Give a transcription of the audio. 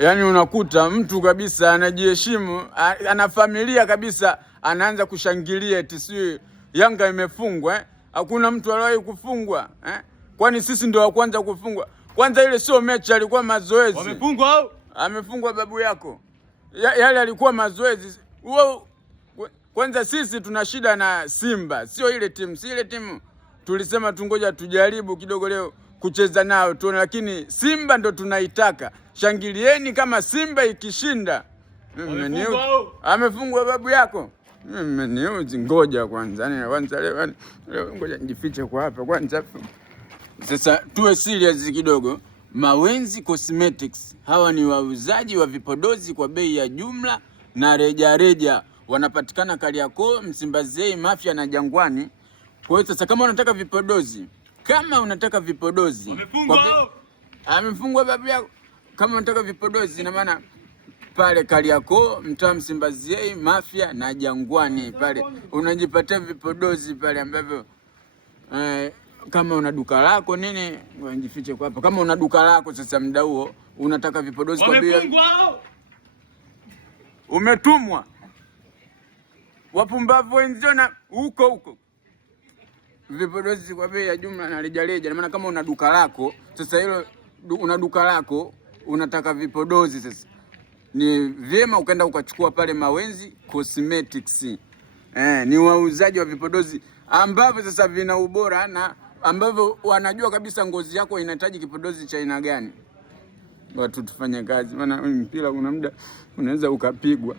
Yaani unakuta mtu kabisa anajiheshimu, ana familia kabisa, anaanza kushangilia eti si Yanga imefungwa Hakuna mtu aliwahi kufungwa Kwani sisi ndio wa kwanza kufungwa? Kwanza ile sio mechi, alikuwa mazoezi. Wamefungwa au? Amefungwa babu yako. Yale alikuwa mazoezi. Kwanza sisi tuna shida na Simba, sio ile timu. Si ile timu tulisema tungoja tujaribu kidogo leo kucheza nao tuone, lakini Simba ndo tunaitaka. Shangilieni kama Simba ikishinda. Amefungwa babu yako. Mmeniuzi, ngoja kwanza. Leo ngoja nijifiche kwa hapa kwanza. Sasa tuwe serious kidogo. Mawenzi Cosmetics, hawa ni wauzaji wa vipodozi kwa bei ya jumla na reja. Wanapatikana Kariakoo, Msimbazi, Mafia na Jangwani. Kwa hiyo sasa kama unataka vipodozi, amefungwa babu yako. Kama unataka vipodozi, ina maana pale Kariakoo, mtaa Msimbazi, Mafia na Jangwani, pale unajipatia vipodozi pale ambavyo kama una duka lako nini, unajifiche kwa hapa. Kama una duka lako sasa, muda huo unataka vipodozi kwa bei, umetumwa wapumbavu wenzio na huko vipodozi kwa bei ya jumla na rejareja. Maana kama una duka lako sasa, hilo una duka lako unataka vipodozi sasa, ni vyema ukaenda ukachukua pale Mawenzi Cosmetics. Ni wauzaji wa vipodozi ambavyo sasa vina ubora na ambavyo wanajua kabisa ngozi yako inahitaji kipodozi cha aina gani. Watu tufanye kazi, maana mpira kuna muda unaweza ukapigwa.